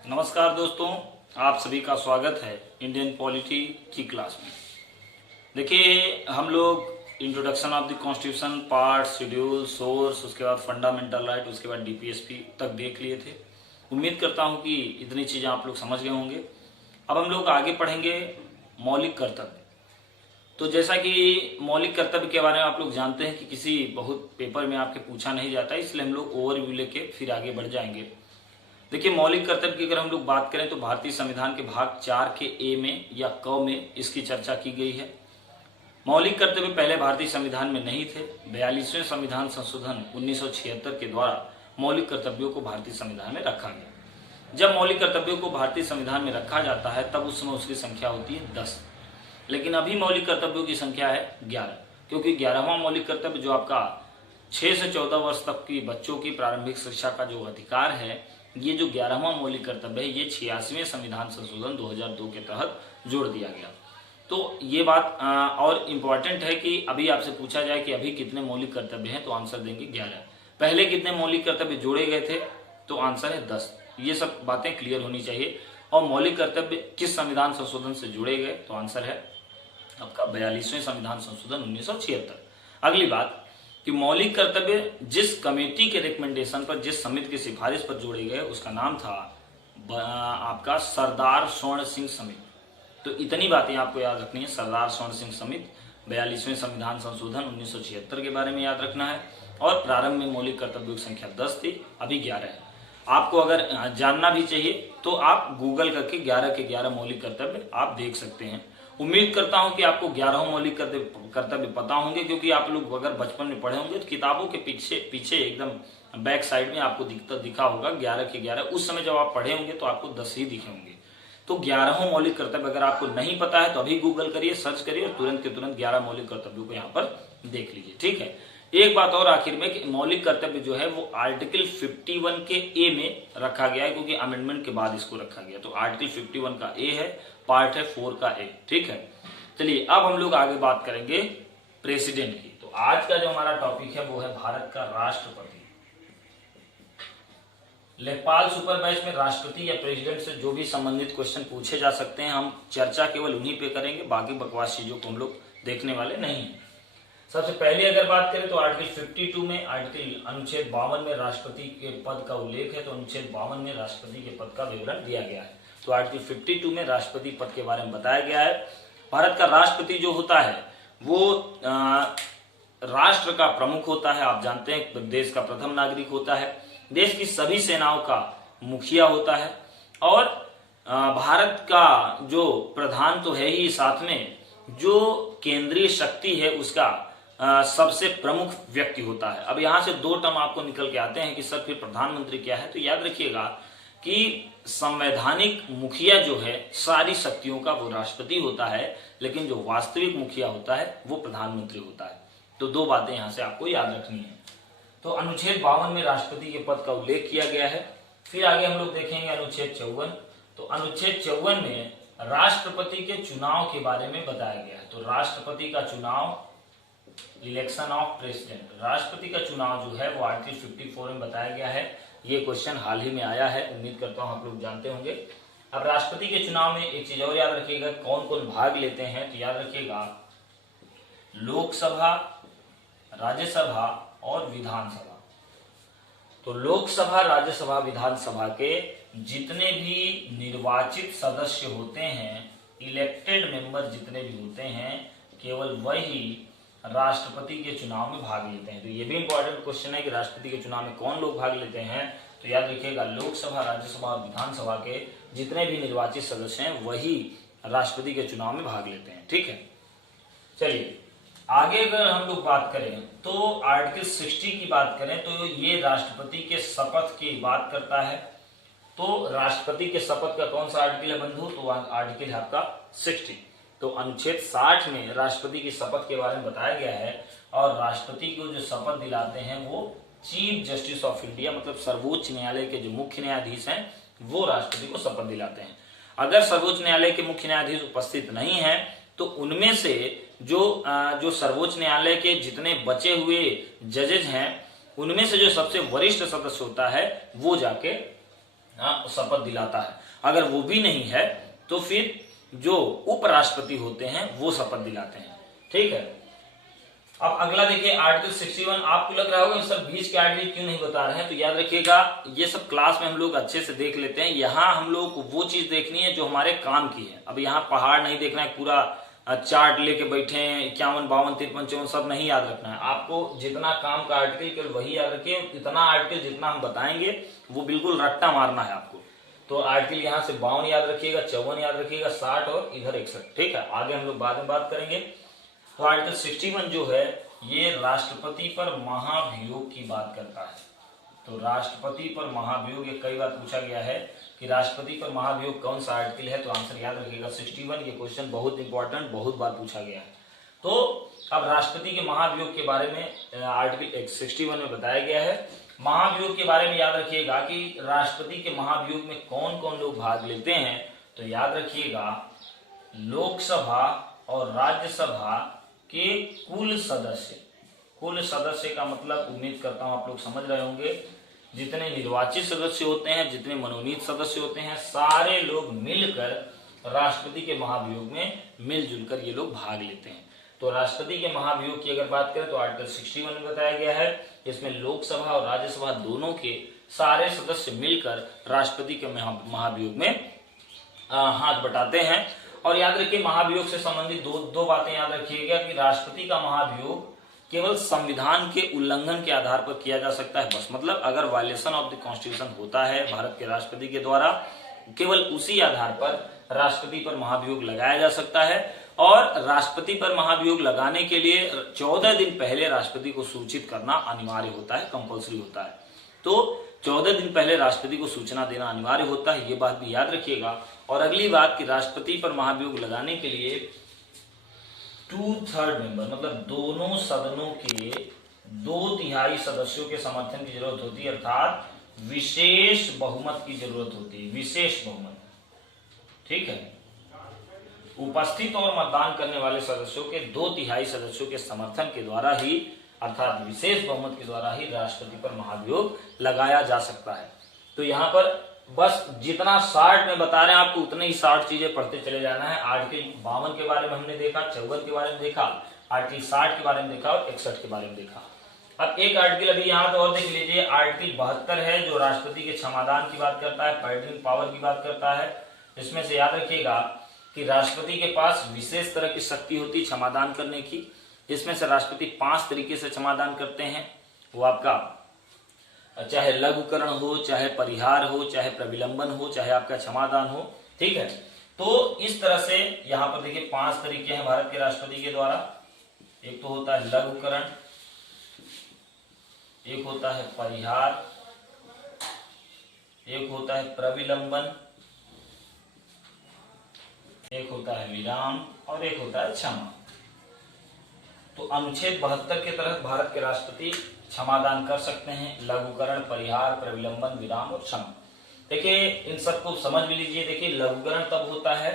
नमस्कार दोस्तों, आप सभी का स्वागत है इंडियन पॉलिटी की क्लास में। देखिए, हम लोग introduction of the constitution, part, schedule, source, उसके बाद फंडामेंटल राइट, उसके बाद डीपीएसपी तक देख लिए थे। उम्मीद करता हूं कि इतनी चीज़ें आप लोग समझ गए होंगे। अब हम लोग आगे पढ़ेंगे मौलिक कर्तव्य। तो जैसा कि मौलिक कर्तव्य के बारे में आप लोग जानते हैं कि किसी बहुत पेपर में आपके पूछा नहीं जाता, इसलिए हम लोग ओवरव्यू लेके फिर आगे बढ़ जाएंगे। देखिए, मौलिक कर्तव्य की अगर हम लोग बात करें तो भारतीय संविधान के भाग 4 के ए में या क में इसकी चर्चा की गई है। मौलिक कर्तव्य पहले भारतीय संविधान में नहीं थे। 42वें संविधान संशोधन 1976 के द्वारा मौलिक कर्तव्यों को भारतीय संविधान में रखा गया। जब मौलिक कर्तव्यों को भारतीय संविधान में रखा जाता है तब उस समय उसकी संख्या होती है 10, लेकिन अभी मौलिक कर्तव्यों की संख्या है 11, क्योंकि 11वां मौलिक कर्तव्य जो आपका 6 से 14 वर्ष तक की बच्चों की प्रारंभिक शिक्षा का जो अधिकार है, ये जो 11वां मौलिक कर्तव्य है, ये 86वें संविधान संशोधन 2002 के तहत जोड़ दिया गया। तो ये बात और इम्पोर्टेंट है कि अभी आपसे पूछा जाए कि अभी कितने मौलिक कर्तव्य हैं, तो आंसर देंगे 11। पहले कितने मौलिक कर्तव्य जोड़े गए थे, तो आंसर है 10। ये सब बातें क्लियर होनी चाहिए। और मौलिक कर्तव्य किस संविधान संशोधन से जुड़े गए, तो आंसर है आपका 42वें संविधान संशोधन 1976। अगली बात कि मौलिक कर्तव्य जिस कमेटी के रिकमेंडेशन पर, जिस समिति की सिफारिश पर जोड़े गए, उसका नाम था आपका सरदार स्वर्ण सिंह समिति। तो इतनी बातें आपको याद रखनी है। सरदार स्वर्ण सिंह समिति, 42वें संविधान संशोधन 1976 के बारे में याद रखना है। और प्रारंभ में मौलिक कर्तव्यों की संख्या 10 थी, अभी 11 है। आपको अगर जानना भी चाहिए तो आप गूगल करके 11 के 11 मौलिक कर्तव्य आप देख सकते हैं। उम्मीद करता हूं कि आपको 11 मौलिक कर्तव्य पता होंगे, क्योंकि आप लोग अगर बचपन में पढ़े होंगे तो किताबों के पीछे एकदम बैक साइड में आपको दिखा होगा 11 के 11। उस समय जब आप पढ़े होंगे तो आपको 10 ही दिखे होंगे। तो 11 मौलिक कर्तव्य अगर आपको नहीं पता है तो अभी गूगल करिए, सर्च करिए और तुरंत के तुरंत 11 मौलिक कर्तव्यों को यहाँ पर देख लीजिए। ठीक है। एक बात और आखिर में कि मौलिक कर्तव्य जो है वो आर्टिकल 51 के ए में रखा गया है, क्योंकि अमेंडमेंट के बाद इसको रखा गया। तो आर्टिकल 51 का ए है, पार्ट है 4 का ए। ठीक है। चलिए, अब हम लोग आगे बात करेंगे प्रेसिडेंट की। तो आज का जो हमारा टॉपिक है वो है भारत का राष्ट्रपति। लेखपाल सुपर बैच में राष्ट्रपति या प्रेसिडेंट से जो भी संबंधित क्वेश्चन पूछे जा सकते हैं, हम चर्चा केवल उन्हीं पे करेंगे, बाकी बकवास चीजों को हम लोग देखने वाले नहीं है। सबसे पहले अगर बात करें तो आर्टिकल 52 में, अनुच्छेद 52 में राष्ट्रपति के पद का उल्लेख है। तो अनुच्छेद 52 में राष्ट्रपति के पद का विवरण दिया गया है। तो आर्टिकल 52 में राष्ट्रपति पद के बारे में बताया गया है। भारत का राष्ट्रपति जो होता है वो राष्ट्र का प्रमुख होता है। आप जानते हैं देश का प्रथम नागरिक होता है, देश की सभी सेनाओं का मुखिया होता है, और भारत का जो प्रधान तो है ही, साथ में जो केंद्रीय शक्ति है उसका सबसे प्रमुख व्यक्ति होता है। अब यहां से दो टर्म आपको निकल के आते हैं कि सर फिर प्रधानमंत्री क्या है। तो याद रखिएगा कि संवैधानिक मुखिया जो है सारी शक्तियों का वो राष्ट्रपति होता है, लेकिन जो वास्तविक मुखिया होता है वो प्रधानमंत्री होता है। तो दो बातें यहां से आपको याद रखनी है। तो अनुच्छेद 52 में राष्ट्रपति के पद का उल्लेख किया गया है। फिर आगे हम लोग देखेंगे अनुच्छेद 54। तो अनुच्छेद 54 में राष्ट्रपति के चुनाव के बारे में बताया गया है। तो राष्ट्रपति का चुनाव, इलेक्शन ऑफ प्रेसिडेंट, राष्ट्रपति का चुनाव जो है वो आर्टिकल 54 में बताया गया है। ये क्वेश्चन हाल ही में आया है, उम्मीद करता हूं आप लोग जानते होंगे। अब राष्ट्रपति के चुनाव में एक चीज और याद रखिएगा, कौन कौन भाग लेते हैं। तो याद रखिएगा लोकसभा, राज्यसभा और विधानसभा। तो लोकसभा, राज्यसभा, विधानसभा के जितने भी निर्वाचित सदस्य होते हैं, इलेक्टेड मेंबर जितने भी होते हैं, केवल वही राष्ट्रपति के चुनाव में भाग लेते हैं। तो ये भी इंपॉर्टेंट क्वेश्चन है कि राष्ट्रपति के चुनाव में कौन लोग भाग लेते हैं। तो याद रखिएगा लोकसभा, राज्यसभा और विधानसभा के जितने भी निर्वाचित सदस्य हैं वही राष्ट्रपति के चुनाव में भाग लेते हैं। ठीक है। चलिए आगे अगर हम लोग बात करें तो आर्टिकल 60 की बात करें तो ये राष्ट्रपति के शपथ की बात करता है। तो राष्ट्रपति के शपथ का कौन सा आर्टिकल है बंधु, तो आर्टिकल है आपका 60। तो अनुच्छेद 60 में राष्ट्रपति की शपथ के बारे में बताया गया है, और राष्ट्रपति को जो शपथ दिलाते हैं वो चीफ जस्टिस ऑफ इंडिया, मतलब सर्वोच्च न्यायालय के जो मुख्य न्यायाधीश हैं वो राष्ट्रपति को शपथ दिलाते हैं। अगर सर्वोच्च न्यायालय के मुख्य न्यायाधीश उपस्थित नहीं है तो उनमें से जो सर्वोच्च न्यायालय के जितने बचे हुए जजेज हैं उनमें से जो सबसे वरिष्ठ सदस्य होता है वो जाके शपथ दिलाता है। अगर वो भी नहीं है तो फिर जो उपराष्ट्रपति होते हैं वो शपथ दिलाते हैं। ठीक है, अब अगला देखिए आर्टिकल 61। आपको लग रहा होगा सर बीच के आर्टिकल क्यों नहीं बता रहे हैं, तो याद रखिएगा ये सब क्लास में हम लोग अच्छे से देख लेते हैं। यहाँ हम लोग को वो चीज देखनी है जो हमारे काम की है। अब यहाँ पहाड़ नहीं देखना है, पूरा चार्ट लेके बैठे हैं 51, 52, 53, 54 सब नहीं याद रखना है। आपको जितना काम का आर्टिकल केवल वही याद रखिए, इतना आर्टिकल जितना हम बताएंगे वो बिल्कुल रट्टा मारना है आपको। तो आर्टिकल यहाँ से 52 याद रखिएगा, 54 याद रखिएगा, 60 और इधर 61। ठीक है, आगे हम लोग बाद में बात करेंगे। तो आर्टिकल 61 जो है ये राष्ट्रपति पर महाभियोग की बात करता है। तो राष्ट्रपति पर महाभियोग, ये कई बार पूछा गया है कि राष्ट्रपति पर महाभियोग कौन सा आर्टिकल है, तो आंसर याद रखिएगा 61। ये क्वेश्चन बहुत इंपॉर्टेंट, बहुत बार पूछा गया है। तो अब राष्ट्रपति के महाभियोग के बारे में आर्टिकल 61 में बताया गया है। महाभियोग के बारे में याद रखिएगा कि राष्ट्रपति के महाभियोग में कौन कौन लोग भाग लेते हैं, तो याद रखिएगा लोकसभा और राज्यसभा के कुल सदस्य का मतलब उम्मीद करता हूं आप लोग समझ रहे होंगे, जितने निर्वाचित सदस्य होते हैं, जितने मनोनीत सदस्य होते हैं, सारे लोग मिलकर राष्ट्रपति के महाभियोग में मिलजुल कर ये लोग भाग लेते हैं। तो राष्ट्रपति के महाभियोग की अगर बात करें तो आर्टिकल 61 में बताया गया है, इसमें लोकसभा और राज्यसभा दोनों के सारे सदस्य मिलकर राष्ट्रपति के महाभियोग में हाथ बटाते हैं। और याद रखिए महाभियोग से संबंधित दो बातें याद रखिएगा कि राष्ट्रपति का महाभियोग केवल संविधान के उल्लंघन के आधार पर किया जा सकता है बस। मतलब अगर वायलेशन ऑफ द कॉन्स्टिट्यूशन होता है भारत के राष्ट्रपति के द्वारा, केवल उसी आधार पर राष्ट्रपति पर महाभियोग लगाया जा सकता है। और राष्ट्रपति पर महाभियोग लगाने के लिए 14 दिन पहले राष्ट्रपति को सूचित करना अनिवार्य होता है, कंपल्सरी होता है। तो 14 दिन पहले राष्ट्रपति को सूचना देना अनिवार्य होता है, ये बात भी याद रखिएगा। और अगली बात कि राष्ट्रपति पर महाभियोग लगाने के लिए 2/3 मेंबर, मतलब दोनों सदनों के 2/3 सदस्यों के समर्थन की जरूरत होती है, अर्थात विशेष बहुमत की जरूरत होती है, विशेष बहुमत। ठीक है, उपस्थित और मतदान करने वाले सदस्यों के 2/3 सदस्यों के समर्थन के द्वारा ही, अर्थात विशेष बहुमत के द्वारा ही राष्ट्रपति पर महाभियोग लगाया जा सकता है। तो यहाँ पर बस जितना 60 में बता रहे हैं आपको उतने ही 60 चीजें पढ़ते चले जाना है। आर्टिकल 52 के बारे में हमने देखा, 54 के बारे में देखा, आर्टिकल 60 के बारे में देखा और 61 के बारे में देखा। अब एक आर्टिकल अभी यहाँ पे और देख लीजिए, आर्टिकल 72 है जो राष्ट्रपति के क्षमादान की बात करता है, पैर्डनिंग पावर की बात करता है। इसमें से याद रखिएगा कि राष्ट्रपति के पास विशेष तरह की शक्ति होती है क्षमादान करने की। इसमें से राष्ट्रपति 5 तरीके से क्षमादान करते हैं। वो आपका चाहे लघुकरण हो, चाहे परिहार हो, चाहे प्रविलंबन हो, चाहे आपका क्षमादान हो। ठीक है, तो इस तरह से यहाँ पर देखिए 5 तरीके हैं भारत के राष्ट्रपति के द्वारा। एक तो होता है लघुकरण, एक होता है परिहार, एक होता है प्रविलंबन, एक होता है विराम और एक होता है क्षमा। तो अनुच्छेद 72 के तहत भारत के राष्ट्रपति क्षमादान कर सकते हैं, लघुकरण, परिहार, प्रविलंबन, विराम और क्षमा। देखिए इन सबको समझ भी लीजिए। देखिए लघुकरण तब होता है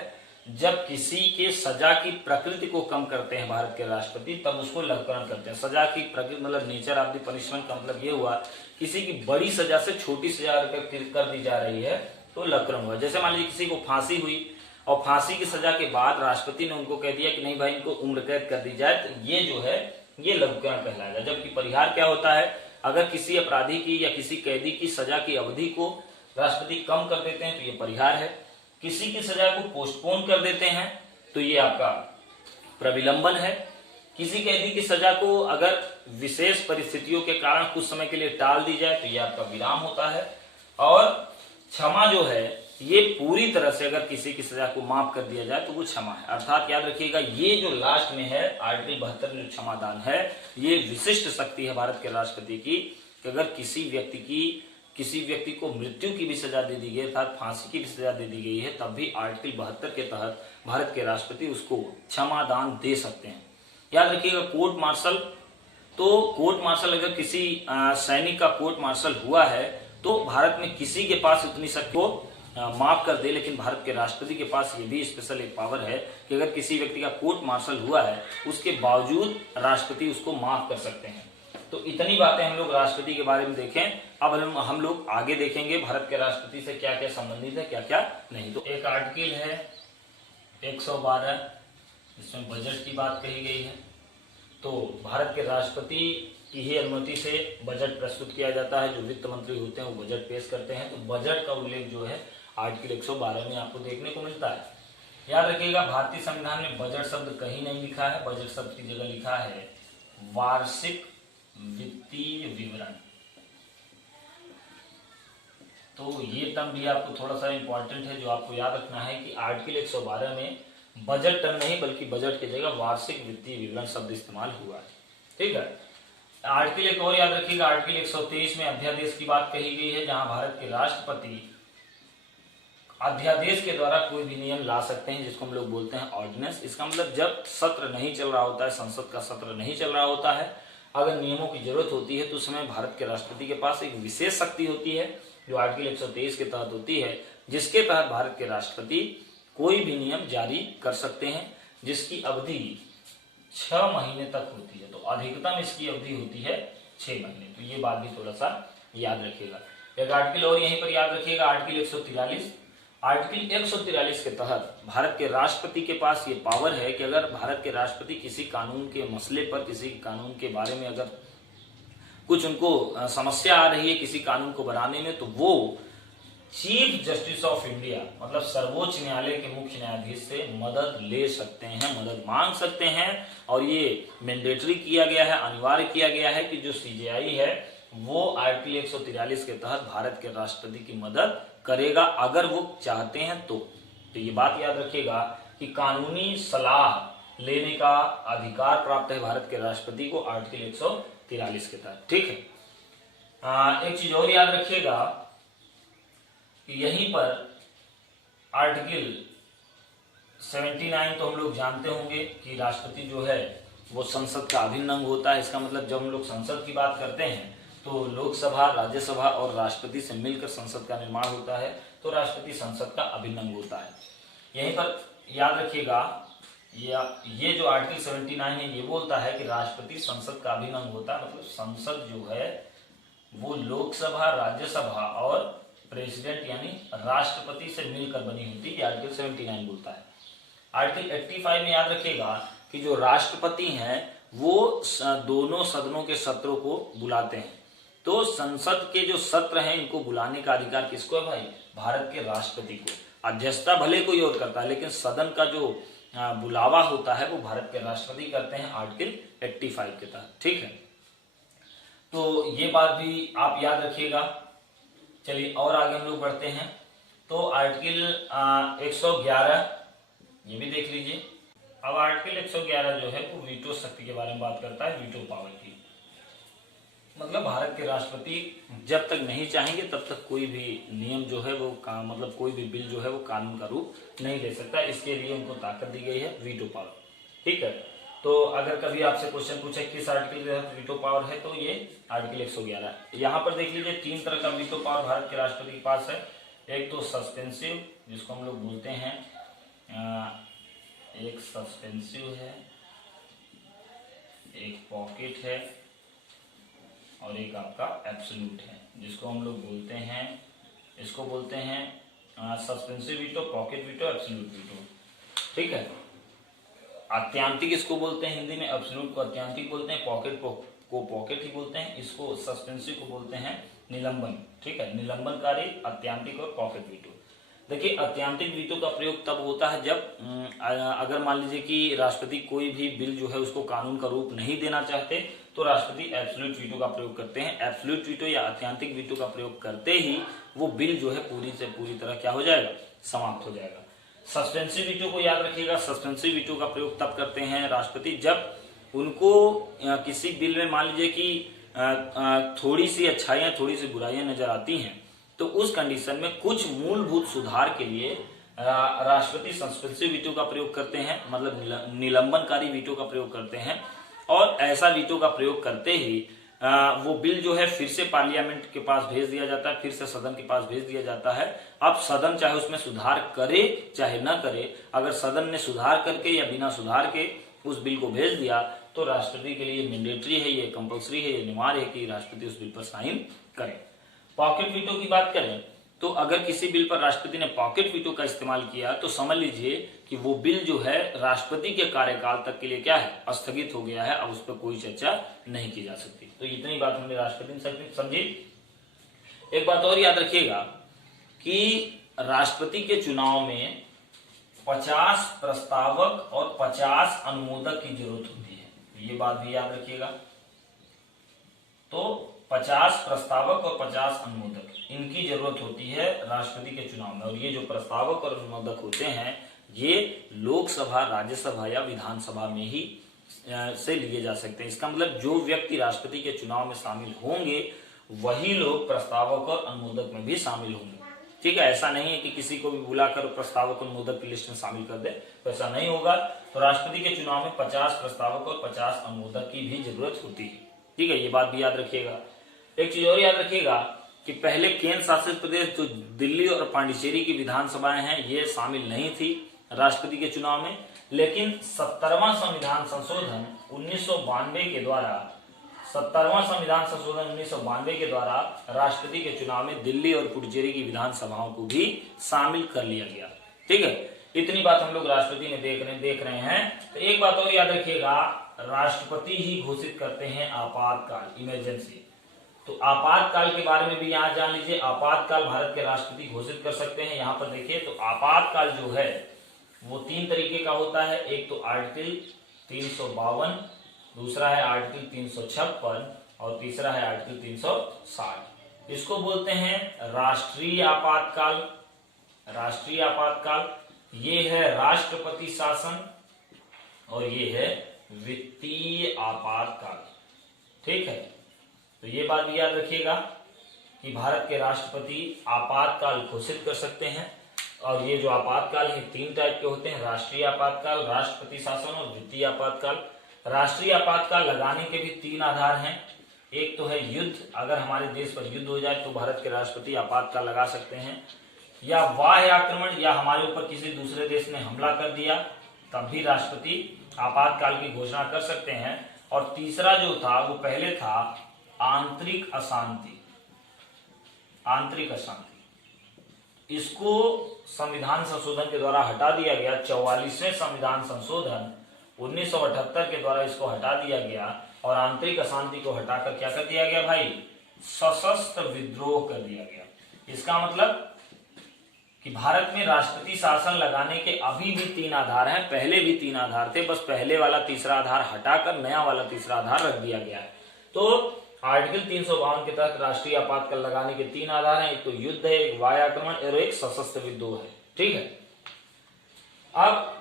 जब किसी के सजा की प्रकृति को कम करते हैं भारत के राष्ट्रपति, तब उसको लघुकरण करते हैं। सजा की प्रकृति मतलब नेचर ऑफ द पनिशमेंट का मतलब ये हुआ किसी की बड़ी सजा से छोटी सजा कर दी जा रही है तो लघुकरण हुआ। जैसे मान लीजिए किसी को फांसी हुई और फांसी की सजा के बाद राष्ट्रपति ने उनको कह दिया कि नहीं भाई इनको उम्र कैद कर दी जाए, तो ये जो है ये लघुकरण कहलाएगा। जबकि परिहार क्या होता है, अगर किसी अपराधी की या किसी कैदी की सजा की अवधि को राष्ट्रपति कम कर देते हैं तो ये परिहार है। किसी की सजा को पोस्टपोन कर देते हैं तो ये आपका प्रविलंबन है। किसी कैदी की सजा को अगर विशेष परिस्थितियों के कारण कुछ समय के लिए टाल दी जाए तो ये आपका विराम होता है। और क्षमा जो है ये पूरी तरह से अगर किसी की सजा को माफ कर दिया जाए तो वो क्षमा है। अर्थात याद रखिएगा ये जो लास्ट में है आर्टिकल 72 में जो क्षमादान है ये विशिष्ट शक्ति है भारत के राष्ट्रपति की, कि अगर किसी व्यक्ति को मृत्यु की भी सजा दे दी गई, अर्थात फांसी की भी सजा दे दी गई है, तब भी आर्टिकल 72 के तहत भारत के राष्ट्रपति उसको क्षमादान दे सकते हैं। याद रखिएगा कोर्ट मार्शल, तो कोर्ट मार्शल अगर किसी सैनिक का कोर्ट मार्शल हुआ है तो भारत में किसी के पास उतनी शक्ति को माफ कर दे, लेकिन भारत के राष्ट्रपति के पास ये भी स्पेशल एक पावर है कि अगर किसी व्यक्ति का कोर्ट मार्शल हुआ है उसके बावजूद राष्ट्रपति उसको माफ कर सकते हैं। तो इतनी बातें हम लोग राष्ट्रपति के बारे में देखें। अब हम लोग आगे देखेंगे भारत के राष्ट्रपति से क्या क्या संबंधित है, क्या क्या नहीं। तो एक आर्टिकल है 112, जिसमें बजट की बात कही गई है। तो भारत के राष्ट्रपति की ही अनुमति से बजट प्रस्तुत किया जाता है। जो वित्त मंत्री होते हैं वो बजट पेश करते हैं। तो बजट का उल्लेख जो है आर्टिकल 112 में आपको देखने को मिलता है। याद रखिएगा, भारतीय संविधान में बजट शब्द कहीं नहीं लिखा है। बजट शब्द की जगह लिखा है वार्षिक वित्तीय विवरण। तो ये टर्म भी आपको थोड़ा सा इंपॉर्टेंट है, जो आपको याद रखना है कि आर्टिकल 112 में बजट टर्म नहीं बल्कि बजट की जगह वार्षिक वित्तीय विवरण शब्द इस्तेमाल हुआ है। ठीक है। आर्टिकल एक और याद रखिएगा, आर्टिकल 123 में अध्यादेश की बात कही गई है, जहां भारत के राष्ट्रपति अध्यादेश के द्वारा कोई भी नियम ला सकते हैं, जिसको हम लोग बोलते हैं ऑर्डिनेंस। इसका मतलब जब सत्र नहीं चल रहा होता है, संसद का सत्र नहीं चल रहा होता है, अगर नियमों की जरूरत होती है तो उस समय भारत के राष्ट्रपति के पास एक विशेष शक्ति होती है, जो आर्टिकल 123 के तहत होती है, जिसके तहत भारत के राष्ट्रपति कोई भी नियम जारी कर सकते हैं, जिसकी अवधि 6 महीने तक होती है। तो अधिकतम इसकी अवधि होती है 6 महीने। तो ये बात भी थोड़ा सा याद रखिएगा। एक आर्टिकल और यहीं पर याद रखिएगा, आर्टिकल 143। आर्टिकल 143 के तहत भारत के राष्ट्रपति के पास ये पावर है कि अगर भारत के राष्ट्रपति किसी कानून के मसले पर, किसी कानून के बारे में अगर कुछ उनको समस्या आ रही है किसी कानून को बनाने में, तो वो चीफ जस्टिस ऑफ इंडिया मतलब सर्वोच्च न्यायालय के मुख्य न्यायाधीश से मदद ले सकते हैं, मदद मांग सकते हैं। और ये मैंडेटरी किया गया है, अनिवार्य किया गया है कि जो सीजेआई है वो आर्टिकल 143 के तहत भारत के राष्ट्रपति की मदद करेगा, अगर वो चाहते हैं तो ये बात याद रखिएगा कि कानूनी सलाह लेने का अधिकार प्राप्त है भारत के राष्ट्रपति को आर्टिकल 143 के तहत। ठीक है। एक चीज और याद रखिएगा कि यहीं पर आर्टिकल 79 तो हम लोग जानते होंगे कि राष्ट्रपति जो है वो संसद का अभिन्न अंग होता है। इसका मतलब जब हम लोग संसद की बात करते हैं तो लोकसभा, राज्यसभा और राष्ट्रपति से मिलकर संसद का निर्माण होता है। तो राष्ट्रपति संसद का अभिन्न अंग होता है। यहीं पर याद रखिएगा, ये जो आर्टिकल 79 है ये बोलता है कि राष्ट्रपति संसद का अभिन्न अंग होता है। मतलब संसद जो है वो लोकसभा, राज्यसभा और प्रेसिडेंट यानी राष्ट्रपति से मिलकर बनी होती है, आर्टिकल 79 बोलता है। आर्टिकल 85 में याद रखिएगा कि जो राष्ट्रपति हैं वो दोनों सदनों के सत्रों को बुलाते हैं। तो संसद के जो सत्र हैं इनको बुलाने का अधिकार किसको है भाई? भारत के राष्ट्रपति को। अध्यक्षता भले कोई और करता है, लेकिन सदन का जो बुलावा होता है वो भारत के राष्ट्रपति करते हैं आर्टिकल 85 के तहत। ठीक है, तो ये बात भी आप याद रखिएगा। चलिए और आगे हम लोग बढ़ते हैं। तो आर्टिकल 111 ये भी देख लीजिए। अब आर्टिकल 111 जो है वो वीटो शक्ति के बारे में बात करता है, वीटो पावर की। मतलब भारत के राष्ट्रपति जब तक नहीं चाहेंगे तब तक कोई भी नियम जो है वो मतलब कोई भी बिल जो है वो कानून का रूप नहीं ले सकता। इसके लिए उनको ताकत दी गई है, वीटो पावर। ठीक है, तो अगर कभी आपसे क्वेश्चन पूछे किस आर्टिकल के तहत वीटो पावर है तो ये आर्टिकल 111। यहाँ पर देख लीजिए 3 तरह का वीटो पावर भारत के राष्ट्रपति के पास है। एक तो सस्पेंसिव, जिसको हम लोग बोलते हैं, एक सस्पेंसिव है, एक पॉकेट है और एक आपका एब्सोल्यूट है, जिसको हम लोग बोलते हैं, इसको बोलते हैं suspensive veto, pocket veto, absolute veto. ठीक है, आत्यांतिक इसको बोलते हैं हिंदी में, एब्सोल्यूट को आत्यांतिक बोलते हैं, पॉकेट को पॉकेट ही बोलते हैं, इसको सस्पेंसिव को बोलते हैं निलंबन। ठीक है, निलंबनकारी, आत्यांतिक और पॉकेट वीटो। देखिए, आत्यांतिक वीटो का प्रयोग तब होता है जब अगर मान लीजिए कि राष्ट्रपति कोई भी बिल जो है उसको कानून का रूप नहीं देना चाहते तो राष्ट्रपति एब्सोल्यूट वीटो का प्रयोग करते हैं। एब्सोल्यूट वीटो या आत्यांतिक वीटो का प्रयोग करते ही वो बिल जो है पूरी से पूरी तरह क्या हो जाएगा? समाप्त हो जाएगा। सस्पेंसिव वीटो को याद रखिएगा, सस्पेंसिव वीटो का प्रयोग तब करते हैं राष्ट्रपति जब उनको किसी बिल में मान लीजिए कि थोड़ी सी अच्छाइयां, थोड़ी सी बुराइयां नजर आती हैं, तो उस कंडीशन में कुछ मूलभूत सुधार के लिए राष्ट्रपति सस्पेंसिव वीटो का प्रयोग करते हैं, मतलब निलंबनकारी वीटो का प्रयोग करते हैं। और ऐसा वीटो का प्रयोग करते ही वो बिल जो है फिर से पार्लियामेंट के पास भेज दिया जाता है, फिर से सदन के पास भेज दिया जाता है। अब सदन चाहे उसमें सुधार करे चाहे न करे, अगर सदन ने सुधार करके या बिना सुधार के उस बिल को भेज दिया तो राष्ट्रपति के लिए मैंडेटरी है, ये कंपल्सरी है, ये अनिवार्य है कि राष्ट्रपति उस बिल पर साइन करें। पॉकेट वीटो की बात करें तो अगर किसी बिल पर राष्ट्रपति ने पॉकेट वीटो का इस्तेमाल किया तो समझ लीजिए कि वो बिल जो है राष्ट्रपति के कार्यकाल तक के लिए क्या है, स्थगित हो गया है, अब उस पर कोई चर्चा नहीं की जा सकती। तो इतनी बात हमने राष्ट्रपति समझी। एक बात और याद रखिएगा कि राष्ट्रपति के चुनाव में 50 प्रस्तावक और 50 अनुमोदक की जरूरत होती है, ये बात भी याद रखिएगा। तो 50 प्रस्तावक और 50 अनुमोदक इनकी जरूरत होती है राष्ट्रपति के चुनाव में, और ये जो प्रस्तावक और अनुमोदक होते हैं ये लोकसभा, राज्यसभा या विधानसभा में ही से लिए जा सकते हैं। इसका मतलब जो व्यक्ति राष्ट्रपति के चुनाव में शामिल होंगे वही लोग प्रस्तावक और अनुमोदक में भी शामिल होंगे। ठीक है, ऐसा नहीं है कि किसी को भी बुलाकर प्रस्तावक और अनुमोदक की लिस्ट में शामिल कर दे, तो ऐसा नहीं होगा। तो राष्ट्रपति के चुनाव में 50 प्रस्तावक और 50 अनुमोदक की भी जरूरत होती है। ठीक है, ये बात भी याद रखिएगा। एक चीज और याद रखिएगा कि पहले केंद्र शासित प्रदेश जो दिल्ली और पांडिचेरी की विधानसभाएं हैं ये शामिल नहीं थी राष्ट्रपति के चुनाव में, लेकिन 70वां संविधान संशोधन 1992 के द्वारा 70वां संविधान संशोधन 1992 के द्वारा राष्ट्रपति के चुनाव में दिल्ली और पुडुचेरी की विधानसभाओं को भी शामिल कर लिया गया। ठीक है, इतनी बात हम लोग राष्ट्रपति में देख रहे हैं। तो एक बात और याद रखिएगा, राष्ट्रपति ही घोषित करते हैं आपातकाल, इमरजेंसी। तो आपातकाल के बारे में भी यहाँ जान लीजिए। आपातकाल भारत के राष्ट्रपति घोषित कर सकते हैं। यहाँ पर देखिए तो आपातकाल जो है वो 3 तरीके का होता है। एक तो आर्टिकल 352, दूसरा है आर्टिकल 356 और तीसरा है आर्टिकल 360। इसको बोलते हैं राष्ट्रीय आपातकाल। राष्ट्रीय आपातकाल ये है राष्ट्रपति शासन और ये है वित्तीय आपातकाल। ठीक है, तो ये बात भी याद रखिएगा कि भारत के राष्ट्रपति आपातकाल घोषित कर सकते हैं। और ये जो आपातकाल है 3 टाइप के होते हैं, राष्ट्रीय आपातकाल, राष्ट्रपति शासन और वित्तीय आपातकाल। राष्ट्रीय आपातकाल लगाने के भी 3 आधार हैं। एक तो है युद्ध, अगर हमारे देश पर युद्ध हो जाए तो भारत के राष्ट्रपति आपातकाल लगा सकते हैं, या बाह्य आक्रमण, या हमारे ऊपर किसी दूसरे देश ने हमला कर दिया तब भी राष्ट्रपति आपातकाल की घोषणा कर सकते हैं। और तीसरा जो था वो पहले था आंतरिक अशांति। आंतरिक अशांति इसको संविधान संशोधन के द्वारा हटा दिया गया। 44वें संविधान संशोधन 1978 के द्वारा इसको हटा दिया गया और आंतरिक अशांति को हटाकर क्या कर दिया गया भाई, सशस्त्र विद्रोह कर दिया गया। इसका मतलब कि भारत में राष्ट्रपति शासन लगाने के अभी भी 3 आधार हैं, पहले भी 3 आधार थे, बस पहले वाला तीसरा आधार हटाकर नया वाला तीसरा आधार रख दिया गया है। तो आर्टिकल 352 के तहत राष्ट्रीय आपातकाल लगाने के 3 आधार हैं, एक तो युद्ध है, एक वायु आक्रमण और एक सशस्त्र विद्रोह है। ठीक है, अब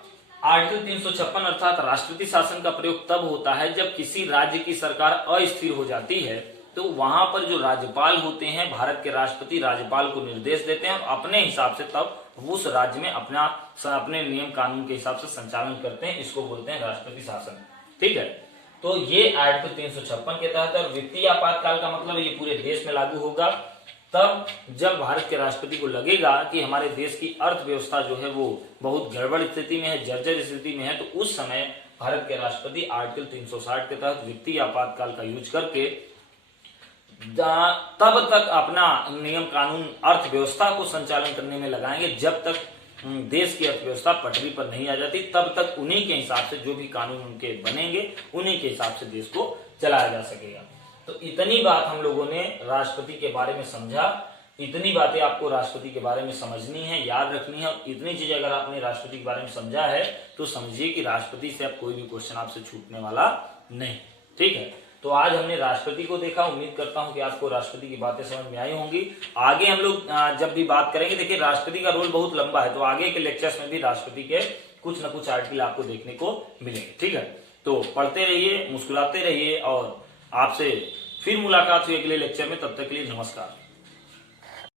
आर्टिकल 356 अर्थात राष्ट्रपति शासन का प्रयोग तब होता है जब किसी राज्य की सरकार अस्थिर हो जाती है, तो वहां पर जो राज्यपाल होते हैं, भारत के राष्ट्रपति राज्यपाल को निर्देश देते हैं और अपने हिसाब से तब उस राज्य में अपने नियम कानून के हिसाब से संचालन करते हैं। इसको बोलते हैं राष्ट्रपति शासन। ठीक है, तो ये आर्टिकल 356 के तहत। और वित्तीय आपातकाल का मतलब ये पूरे देश में लागू होगा तब जब भारत के राष्ट्रपति को लगेगा कि हमारे देश की अर्थव्यवस्था जो है वो बहुत गड़बड़ स्थिति में है, जर्जर स्थिति में है, तो उस समय भारत के राष्ट्रपति आर्टिकल 360 के तहत वित्तीय आपातकाल का यूज करके तब तक अपना नियम कानून अर्थव्यवस्था को संचालन करने में लगाएंगे जब तक देश की अर्थव्यवस्था पटरी पर नहीं आ जाती, तब तक उन्हीं के हिसाब से जो भी कानून उनके बनेंगे उन्हीं के हिसाब से देश को चलाया जा सकेगा। तो इतनी बात हम लोगों ने राष्ट्रपति के बारे में समझा। इतनी बातें आपको राष्ट्रपति के बारे में समझनी है, याद रखनी है। और इतनी चीजें अगर आपने राष्ट्रपति के बारे में समझा है तो समझिए कि राष्ट्रपति से अब कोई भी क्वेश्चन आपसे छूटने वाला नहीं। ठीक है, तो आज हमने राष्ट्रपति को देखा। उम्मीद करता हूं कि आपको राष्ट्रपति की बातें समझ में आई होंगी। आगे हम लोग जब भी बात करेंगे, देखिए राष्ट्रपति का रोल बहुत लंबा है, तो आगे के लेक्चर्स में भी राष्ट्रपति के कुछ न कुछ आर्टिकल आपको देखने को मिलेंगे। ठीक है, तो पढ़ते रहिए, मुस्कुराते रहिए और आपसे फिर मुलाकात हुई अगले लेक्चर में। तब तक के लिए नमस्कार।